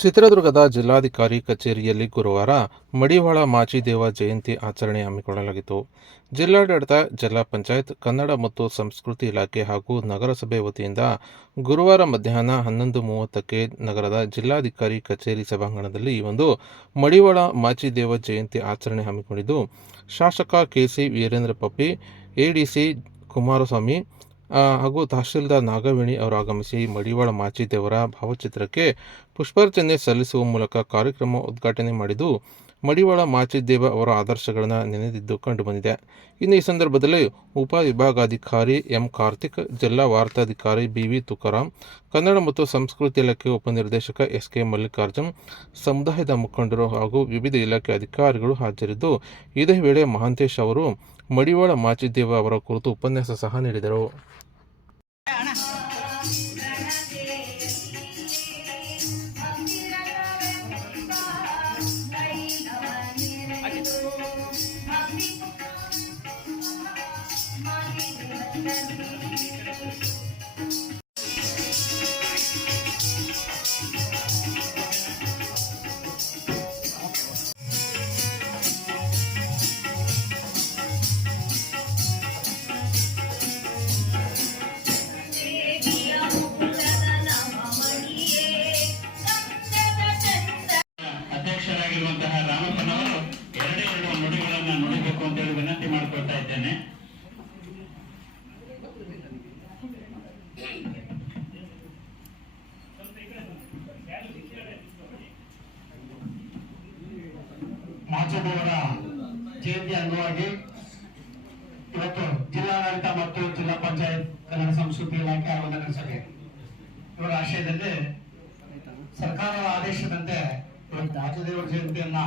ಚಿತ್ರದುರ್ಗದ ಜಿಲ್ಲಾಧಿಕಾರಿ ಕಚೇರಿಯಲ್ಲಿ ಗುರುವಾರ ಮಡಿವಾಳ ಮಾಚಿದೇವ ಜಯಂತಿ ಆಚರಣೆ ಹಮ್ಮಿಕೊಳ್ಳಲಾಗಿತ್ತು. ಜಿಲ್ಲಾಡಳಿತ, ಜಿಲ್ಲಾ ಪಂಚಾಯತ್, ಕನ್ನಡ ಮತ್ತು ಸಂಸ್ಕೃತಿ ಇಲಾಖೆ ಹಾಗೂ ನಗರಸಭೆ ವತಿಯಿಂದ ಗುರುವಾರ ಮಧ್ಯಾಹ್ನ 11:30ಕ್ಕೆ ನಗರದ ಜಿಲ್ಲಾಧಿಕಾರಿ ಕಚೇರಿ ಸಭಾಂಗಣದಲ್ಲಿ ಒಂದು ಮಡಿವಾಳ ಮಾಚಿದೇವ ಜಯಂತಿ ಆಚರಣೆ ಹಮ್ಮಿಕೊಂಡಿದ್ದು, ಶಾಸಕ ಕೆಸಿ ವೀರೇಂದ್ರ ಪಪ್ಪಿ, ಎಡಿಸಿ ಕುಮಾರಸ್ವಾಮಿ ಹಾಗೂ ತಹಶೀಲ್ದಾರ್ ನಾಗವೇಣಿ ಅವರು ಆಗಮಿಸಿ ಮಡಿವಾಳ ಮಾಚಿದೇವರ ಭಾವಚಿತ್ರಕ್ಕೆ ಪುಷ್ಪಾರ್ಚನೆ ಸಲ್ಲಿಸುವ ಮೂಲಕ ಕಾರ್ಯಕ್ರಮ ಉದ್ಘಾಟನೆ ಮಾಡಿದ್ದು, ಮಡಿವಾಳ ಮಾಚಿದೇವ ಅವರ ಆದರ್ಶಗಳನ್ನು ನೆನೆದಿದ್ದು ಕಂಡುಬಂದಿದೆ. ಇನ್ನು ಈ ಸಂದರ್ಭದಲ್ಲಿ ಉಪವಿಭಾಗಾಧಿಕಾರಿ ಎಂ ಕಾರ್ತಿಕ್, ಜಿಲ್ಲಾ ವಾರ್ತಾಧಿಕಾರಿ ಬಿವಿ ತುಕಾರಾಂ, ಕನ್ನಡ ಮತ್ತು ಸಂಸ್ಕೃತಿ ಇಲಾಖೆ ಉಪನಿರ್ದೇಶಕ ಎಸ್ಕೆ ಮಲ್ಲಿಕಾರ್ಜುನ್, ಸಮುದಾಯದ ಮುಖಂಡರು ಹಾಗೂ ವಿವಿಧ ಇಲಾಖೆ ಅಧಿಕಾರಿಗಳು ಹಾಜರಿದ್ದು, ಇದೇ ವೇಳೆ ಮಹಾಂತೇಶ್ ಅವರು ಮಡಿವಾಳ ಮಾಚಿದೇವ ಅವರ ಕುರಿತು ಉಪನ್ಯಾಸ ಸಹ ನೀಡಿದರು. ಅಧ್ಯಕ್ಷರಾಗಿರುವಂತಹ ರಾಮಪ್ಪನವರು ಎರಡು ನುಡಿಗಳನ್ನು ನುಡಿಬೇಕು ಅಂತೇಳಿ ವಿನಂತಿ ಮಾಡಿಕೊಳ್ತಾ ಇದ್ದೇನೆ. ಮಾಚಿದೇವರ ಜಯಂತಿ ಅಂಗವಾಗಿ ಇವತ್ತು ಜಿಲ್ಲಾಡಳಿತ ಮತ್ತು ಜಿಲ್ಲಾ ಪಂಚಾಯತ್, ಕನ್ನಡ ಸಂಸ್ಕೃತಿ ಇಲಾಖೆ ಹಾಗೂ ನಗರಸಭೆ ಇವರ ಆಶಯದಲ್ಲಿ ಸರ್ಕಾರದ ಆದೇಶದಂತೆ ಇವತ್ತು ಮಾಚಿದೇವರ ಜಯಂತಿಯನ್ನ